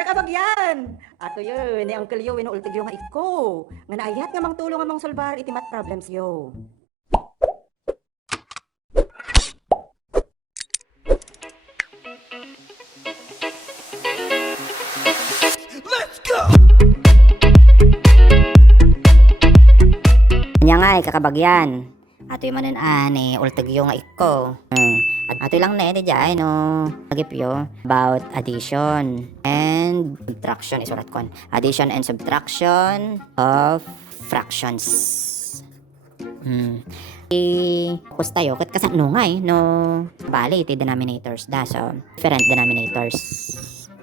Kakabagyan! Ato yun, ni Uncle Yo, inuultig yung nga iko. Nga naayat nga mang tulong amang solbar iti mat problems yo. Nya nga kakabagyan. Ato yung manan ani, ultag yung nga iko. Ato lang na ito dyan, no. Magipyo about addition and subtraction. Isurat ko. Addition and subtraction of fractions. Focus tayo, kat kasano nga no. Bali, iti denominators da. So, different denominators.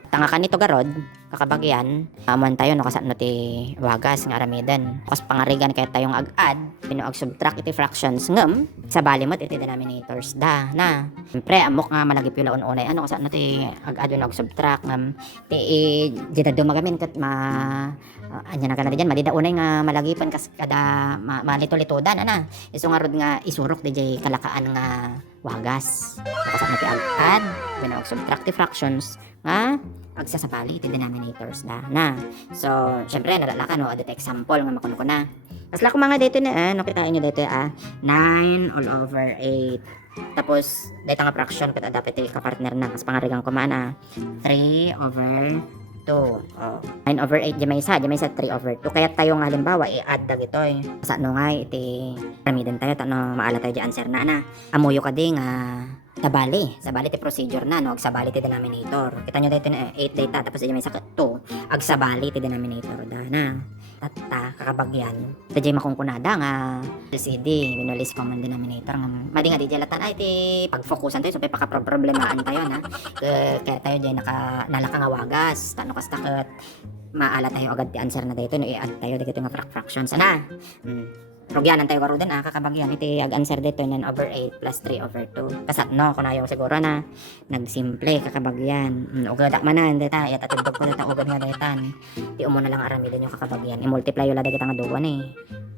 Tanga ka nito garod, kakabagyan, aman tayo no kasano ti wagas nga aramidan. Kas pangarigan kaya tayong ag-add, pino ag-subtract iti fractions ngem, sa bali mo iti denominators da na. Siyempre amok nga malagip yung laon-unay ano kasano ti ag-add yung ag-subtract ngem ti di na dumagamin kat anya na ka na diyan madida unay nga malagipan kas kada malito-litodan ana. Isu nga rod nga isurok di kalakaan nga wagas. Kasano ti ag-add, pino ag-subtract ti fractions nga agsasabali iti denominators da na. So, syempre nalalaka no adit example nga makuno ko na. Kasla ko mga dito na no kitain niyo dito 9 all over 8. Tapos dito nga fraction ket dapat ti ka-partner na kas pangarigang ko man 3 over 2. Oh. 9 over 8 di may isa 3 over 2. Kaya tayo nga halimbawa i-add dag ito sa no nga iti pyramiden tayo tano maala tayo di answer na. Amuyo ka di nga sabali ti procedure na no agsabali ti denominator. Kita nyo dito na 8 data tapos may sakit 2 agsabali ti denominator da na tatta kakabagyan dadya makungkunada nga LCD minulis common denominator nga mali nga di jalatan ay ti pagfokusan tayo so paka-problemaan tayo na kaya tayo dyan nalaka nga wagas tano kas takot maala tayo agad ti answer na dito no i-add tayo dito nga fractions na Rugyanan tayo karudan kakabagyan iti ag-answer dito 9 over 8 plus 3 over 2. Kasat no kuno yung siguro na nagsimple kakabagyan. Ugadak manan deta ya tatudog ko deta ugad nga detan. Ti umo na lang aramidon yung kakabagyan. I-multiply wala dagita nga duwan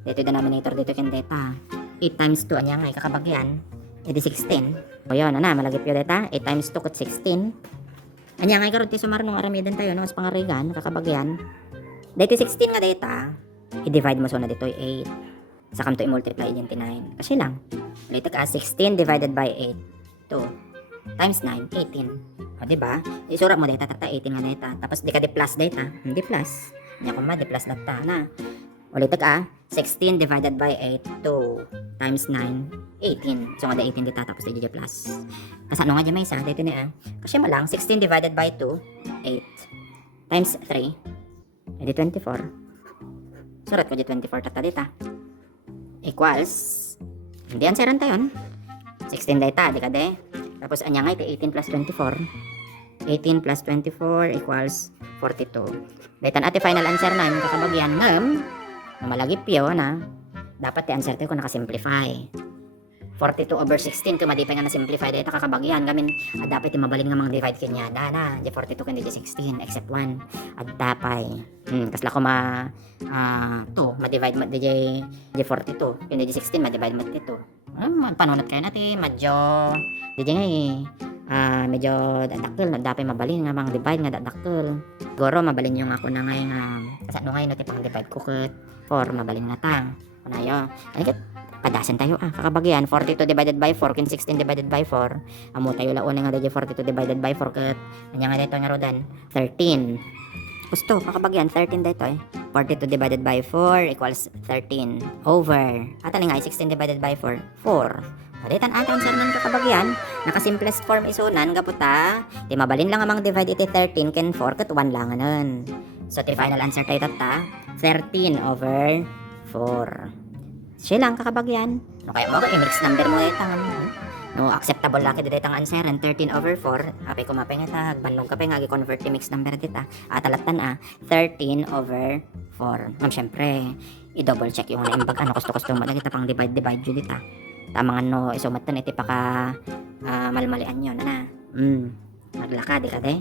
Dito denominator dito ken deta. 8 times 2 anya nga kakabagyan. Edi 16. O yun na malagip yo deta 8 times 2 ket 16. Anya nga karud ti sumar nung aramidon tayo no as pangarigan kakabagyan. Dito 16 nga deta. I-divide mo so na dito 8. Sa kam to i-multiply din ti 9. Kasi lang. Ulit ka 16 divided by 8. 2 times 9, 18. O diba? Isura mo data tata 18 nga data. Tapos di ka di plus data. Hindi plus. Nya ko ma di plus data na. Ulit ka 16 divided by 8. 2 times 9, 18. So nga di 18 dita tapos di plus. Kasi ano nga di may isa dito na Kasi mo lang 16 divided by 2, 8 times 3. Edi 24. Surat ko di 24 tata dita. Equals hindi answeran tayo 16 data di ka de tapos anya nga iti 18 plus 24 18 plus 24 equals 42 daytan ati final answer na yung kakabagyan ngam malagip yun na dapat ti answer tayo kung nakasimplify 42 over 16 kumadipay nga na simplify dito kakabagyan gamin dapat mabalin nga mga divide kanya na di 42 kundi di 16 except 1 at dapay kasla ko ma 2 ma-divide mo di 42 kundi di 16 ma-divide mo dito panunot kayo natin medyo di nga medyo dadakkel dapay mabalin nga mga divide nga dadakkel siguro mabalin yung ako na ngay nga kasano ngay no ti pang divide ko ket 4 mabalin nga ta kunayo ay padasan tayo kakabagyan 42 divided by 4 kin 16 divided by 4 amo tayo laon nga dito 42 divided by 4 ket anya nga dito nga rodan 13 gusto kakabagyan 13 dito 42 divided by 4 equals 13 over at ano nga 16 divided by 4 4 palitan atin answer ng kakabagyan naka simplest form isunan gaputa di mabalin lang amang divide iti 13 ken 4 ket 1 lang anon so ti final answer tayo tata 13 over 4 siya lang kakabagyan. No kaya mo i-mix number mo no acceptable laki dito ang answer 13 over 4. Apay ko mapay nga ta bannog ka pa nga gi-convert ti mix number dita. Talatan 13 over 4. Ngam syempre i-double check yung imbag gusto mo lagi ta pang divide jud dita. Tamang ano isumat tan iti paka malmalian yon na. Naglaka di ka de.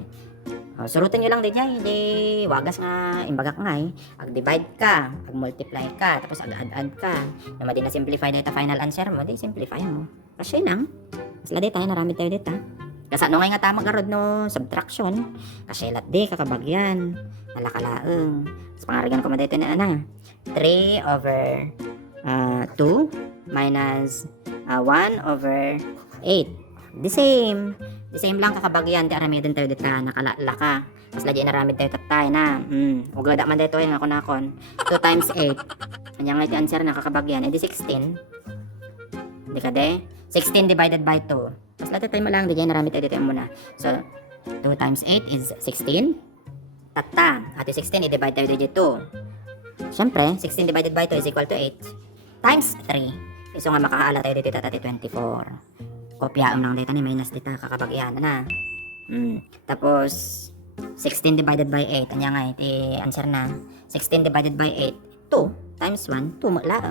Surutin nyo lang din yan, hindi wagas nga, imbagak nga ag-divide ka, ag-multiply ka, tapos ag-add ka. Naman din na-simplify dito final answer mo, di simplify mo. Kasi lang, mas laday tayo, narami tayo dito. Kasano nga tama garod no subtraction. Kaselat di kakabagyan. Nalakalaeng. Sa pangarigan ko madito na ana. 3 over 2 minus 1 over 8. The same. The same lang kakabagyan. Di aramidin tayo dito nakalaka. Mas lagi naramid tayo tatay na. Ugada man dito yung nakon. 2 times 8. Kanya nga iti answer na kakabagyan. Edi 16. Di ka de? 16 divided by 2. Mas lahat tayo mo lang, di naramid tayo dito muna. So, 2 times 8 is 16. Tata, ati 16, i-divide tayo dito 2. Siyempre, 16 divided by 2 is equal to 8. Times 3. So nga makakaala tayo dito tati 24. Kopyaam lang dito ni minus dito, kakapag-iyan na. Tapos, 16 divided by 8. Anya nga, iti answer na. 16 divided by 8. 2 times 1, 2 mo lang.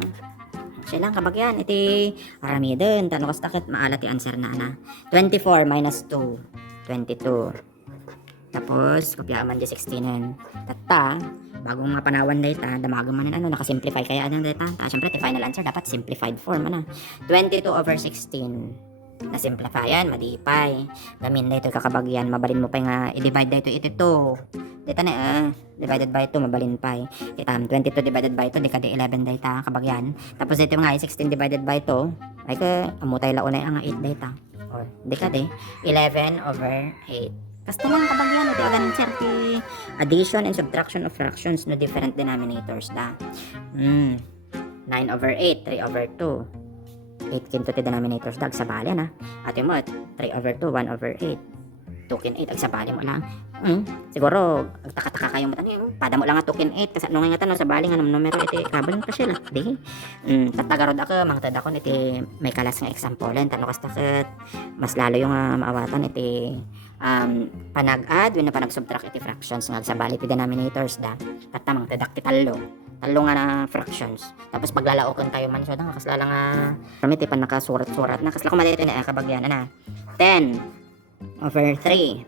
Siya lang kabagyan. Iti aramidin. Tanong kas takit maalat yung answer na. 24 minus 2. 22. Tapos, kopya man di 16 yan. Tata, bagong nga panawan data, damagang man nakasimplify kaya anong data. Siyempre, the final answer dapat simplified form. 22 over 16. Na-simplify yan, madipay. Gamin dito kakabagyan, mabalin mo pa nga, i-divide dito ito. Dito na, divided by 2, mabalin pa. 22 divided by 2, di ka di 11 data, kabagyan. Tapos ito nga, 16 divided by 2, ay ka, amutay lao na ang 8 data. Or, di ka di, 11 over 8. Basta lang kabagyan, ito aganin sir, addition and subtraction of fractions no different denominators da. 9 over 8, 3 over 2. 8 kinto ti denominators dag sabali na. Ato mo 3 over 2, 1 over 8. 2 kin 8 ag sabali mo lang. Siguro agtaka-taka kayo mo tani. Pada mo lang nga 2 kin 8 kasi ano nga tanong sabali nga numero iti kabalon pa sila. Di. Tatagarod ako mangtad ako iti may kalas nga example tanong kas takit mas lalo yung maawatan iti panag-add when panag-subtract iti fractions nga sabali ti denominators da. Tatamang tadak ti talo nga na fractions. Tapos paglalaokan tayo man so kasla lang permit pa nakasurat-surat na kasla ko malito na kabagyan na 10 over 3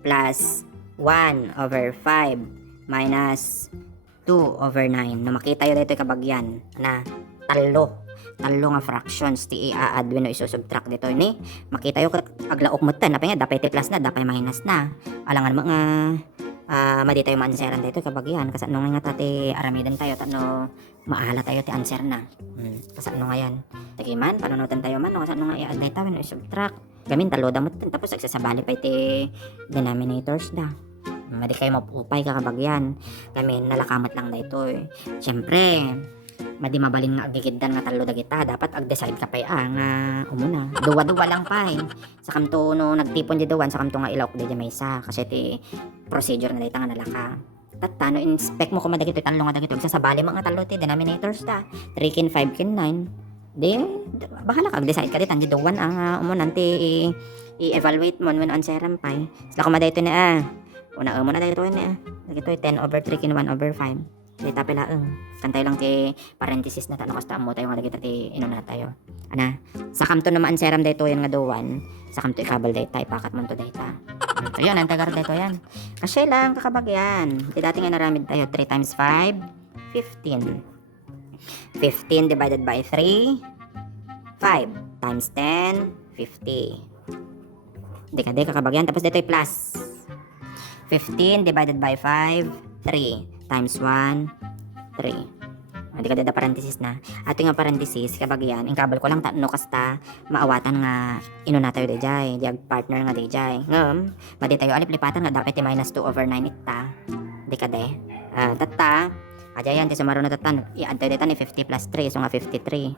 plus 1 over 5 minus 2 over 9 na makita yun dito kabagyan na talo nga fractions ti i-add when isusubtract dito ni makita yun aglaok mo tan napay nga dapay ti plus na dapay minus na alangan mga madi tayo ma-answeran dito kabagyan kasi ano nga tati aramidan tayo tano maala tayo ti answer na kasi ano nga yan tagiman panunutan tayo man kasi ano nga i-add dito when i-subtract gamin talo damot tapos nagsasabali pa iti denominators da madi kayo mapupay kakabagyan gamin nalakamot lang dito syempre madi mabalin nga agigiddan nga talo dagita dapat ag-decide ka pa nga umuna duwa-duwa lang pa sa kamto no nagtipon di duwan sa kamto nga ilawk di may isa kasi ti procedure na dito nga nalaka tatano inspect mo kung madagito talo nga dagito sagsasabali mga talo ti denominators ta 3 kin 5 kin 9 di bahala ka ag-decide ka di tangi duwan ang umunan ti i-evaluate mo when answeran pa sila ko madayto na una mo na dayto na dagito 10 over 3 kin 1 over 5 di tapila kantay lang ti parenthesis na tanong kasta mo tayo nga dagito ti inuna tayo ana sa kamto na maanseram dayto yan nga duwan sa kamto ikabal dayta ipakat man to dayta so yun ang tagar dayto yan kasi lang kakabagyan di dati nga naramid tayo 3 times 5 15 15 divided by 3 5 times 10 50 di kakabagyan tapos dito plus 15 divided by 5 3 times 1 3 di ka dada parenthesis na ato nga parenthesis kabagyan ingkabal ko lang tatno kasta maawatan nga inuna tayo dayjay diag partner nga dayjay ngam madi tayo alip-lipatan nga dapat minus 2 over 9 itta di ka de tata ajayan ti sumaro na tatan i-add tayo dito ni 50 plus 3 so nga 53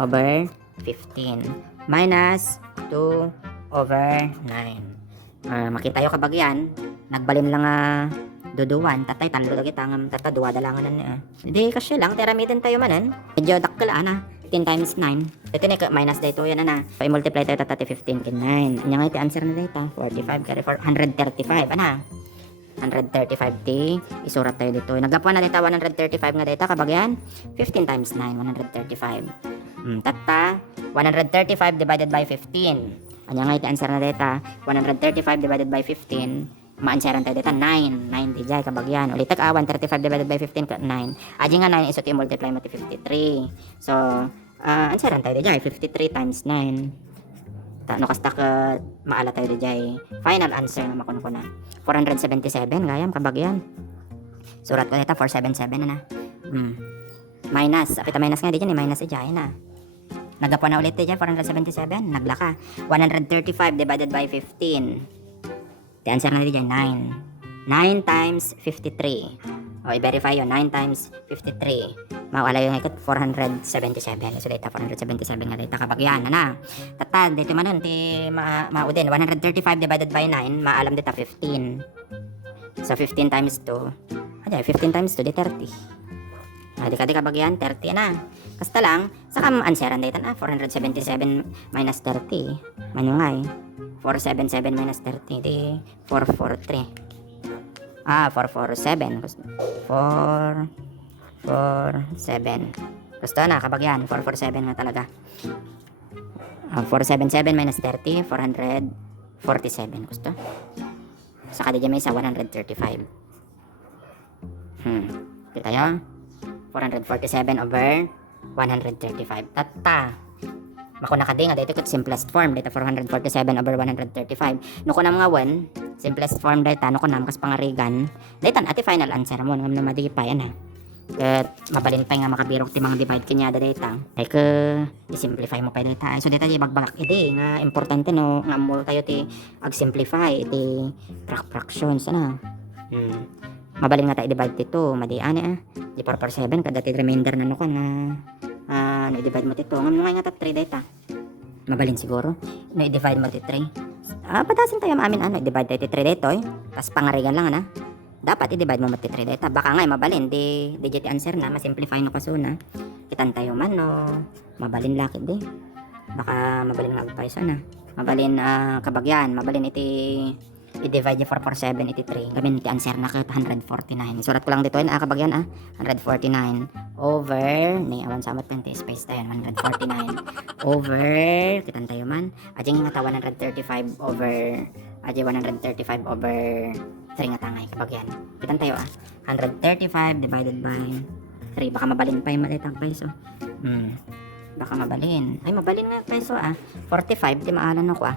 over 15 minus 2 over 9 makita yo kabagyan nagbalin lang duduwan tatay talo dagit ang duwa dalangan na hindi kasi lang teramidin tayo manan medyo dakkel 10 times 9 ito ni minus dito yan na i-multiply tayo tatati 15 kin 9 nya nga iti answer na dito 45 carry for 135 135 ti isurat tayo dito nagapuan na dito 135 nga dito kabagyan 15 times 9 135 tata 135 divided by 15 anya nga iti answer na dito 135 divided by 15 ma-answeran tayo dito 9 di jay kabagyan ulit 135 divided by 15 9 aji nga 9 isot i-multiply mo ti 53 so answeran tayo dito 53 times 9 no kasta ka maala tayo dijay. Final answer nga makon ko na. 477 gayam kabagyan. Surat ko dito 477 na. Minus, apita minus nga di dyan, minus dijay na. Nagapwa na ulit dijay 477, naglaka. 135 divided by 15. The answer nga dijay 9. 9 times 53. O, i-verify yun. 9 times 53. Mawala yung ikot, 477. So, data 477 nga data kapag yan. Na. Tata, dito man nun, maudin. 135 divided by 9, maalam dita 15. So, 15 times 2. Ay, 15 times 2, di 30. Di ka kapag yan, 30 na. Kasta lang, saka answeran dito na, 477 minus 30. Manungay. 477 minus 30, di 443. 447. 447. Gusto na, kapag yan. 447 nga talaga. 477 minus 30, 447. Gusto? Saka di dyan may isa, 135. Kita yun? 447 over 135. Tata. Mako na kadi nga dito kat simplest form dito 447 over 135. No ko na mga 1, simplest form dito no ko na kas pangarigan. Dito ati final answer mo ngam na madipay ana. Ket mabalin pa nga makabirok ti mga divide kanya dito. Ay ke i-simplify mo pa dito. So dito ibagbagak ide nga importante no nga mo tayo ti ag-simplify iti fractions ana. Mabalin nga tayo divide dito, madian di 4/7 kada ti remainder na no ko na i-divide mo tito. Ngam nga nga 3 data. Mabalin siguro. I-divide mo ti 3. Patasin tayo amin i-divide tayo ti 3 dito tas pangarigan lang ana. Dapat i-divide mo ti 3 data. Baka nga mabalin di digit answer na, ma-simplify no kasuna. Kitan tayo man no. Mabalin lakit di. Baka mabalin nga agpayso na. Mabalin kabagyan, mabalin iti i-divide yung 447 iti 3. Gamin iti answer na kat 149. Surat ko lang dito kabagyan 149 over ni awan samot penti space tayo 149 over kitan tayo man adjing nga ta 135 over 135 over 3 nga tangay kabagyan. Kitan tayo 135 divided by 3. Baka mabalin pa yung malitang peso. Baka mabalin. Ay mabalin nga peso 45 di maalan ako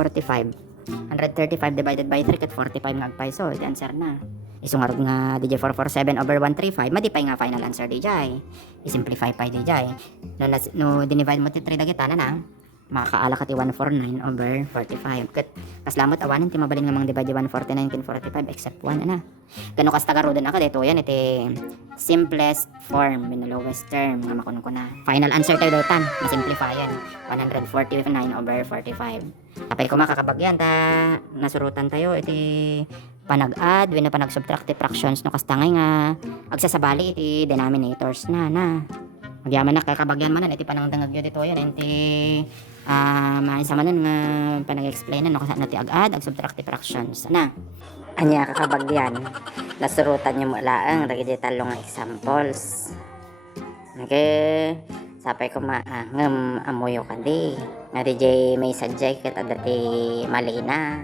45 135 divided by 3 kat 45 nga agpayso. Iti answer na. Isungarod nga DJ 447 over 135. Madipay nga final answer DJ. I-simplify pa DJ. No dinivide mo ti 3 dagitana na. Makakaala ka ti 149 over 45. Kat kaslamot awanin ti mabalin nga mang divide 149 kin 45 except 1 ana. Gano kas tagarodan ako dito yan iti simplest form in the lowest term nga makuno ko na. Final answer tayo daytan. Na-simplify yan. 149 over 45. Tapay ko makakabagyan ta nasurutan tayo iti panag-add wenno panag-subtract ti fractions no kastangay nga agsasabali iti denominators na. Magyaman na kay kabagyan manan iti panangdangag dito yan iti maisa manan nga panag-explain no kasano ti ag-add ag-subtract ti fractions na. Anya kakabagyan nasurutan niyo mo laang dagiti talo nga examples. Okay. Sapay ko ngam amoyo kandi. Nga DJ may sadyay kat adati malina.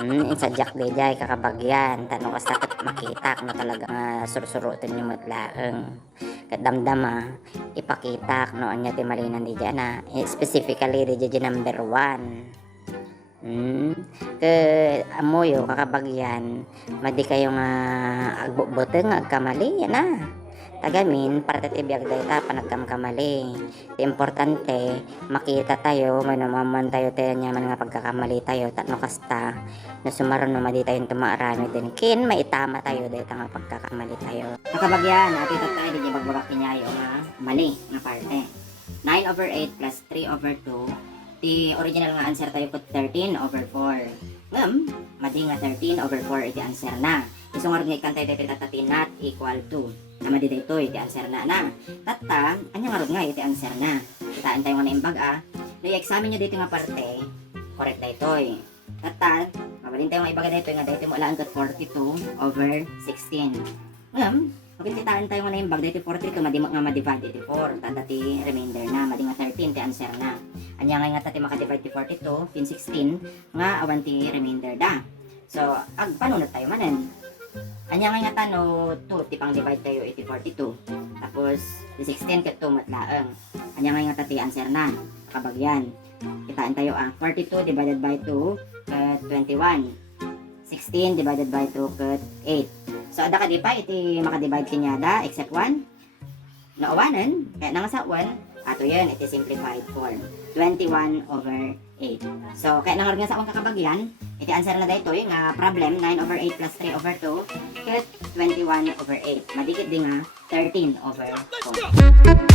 Insadyak DJ kakabagyan. Tanong kas takot makita no talaga nga sursurutin yung matlaang. Kat damdama ipakita no anya ti malinan DJ na. Specifically DJ number 1. Ke amoyo kakabagyan. Madi kayo nga agbubuteng agkamali na. Tagamin para tatibiyag data panagkamkamali. Importante makita tayo manaman tayo tayo nyaman nga pagkakamali tayo tatno kasta na sumaron no madi tayo tumaarami din kin maitama tayo dito nga pagkakamali tayo. Nakabagyan ati tayo di bagbagak kinyayo nga mali nga parte. 9 over 8 plus 3 over 2 ti original nga answer tayo ko 13 over 4. Madi nga 13 over 4 iti answer na. Isungarod nga ikan tayo dati not equal to. Nama di dito iti answer na. Tata, anya nga nga iti answer na. Kitaan tayo nga na imbag i-examine nyo dito nga parte. Correct na ito Tata, mabalin tayo nga ibaga dito nga dito mo alaan kat 42 over 16. Magkitaan tayo nga na imbag dito 42 nga ma-divide iti 4. Tanda ti remainder na. Madi nga 13 ti answer na. Anya nga tati makadivide ti 42 pin 16 nga awan ti remainder da. So, agpanunod tayo manen. Anya nga tano 2 ti pang divide tayo iti 42. Tapos ti 16 ket 2 matlaeng. Anya nga tati answer na. Kabagyan. Kitaan tayo 42 divided by 2 kat 21. 16 divided by 2 kat 8. So ada ka di pa iti makadivide kinyada except 1. Naawanan, kaya nang sa 1, ato yan, iti simplified form. 21 over 8. So kaya nangarag nga sa akong kakabagyan, iti answer na dahito nga problem 9 over 8 plus 3 over 2 kat 21 over 8. Madikit din nga 13 over 4.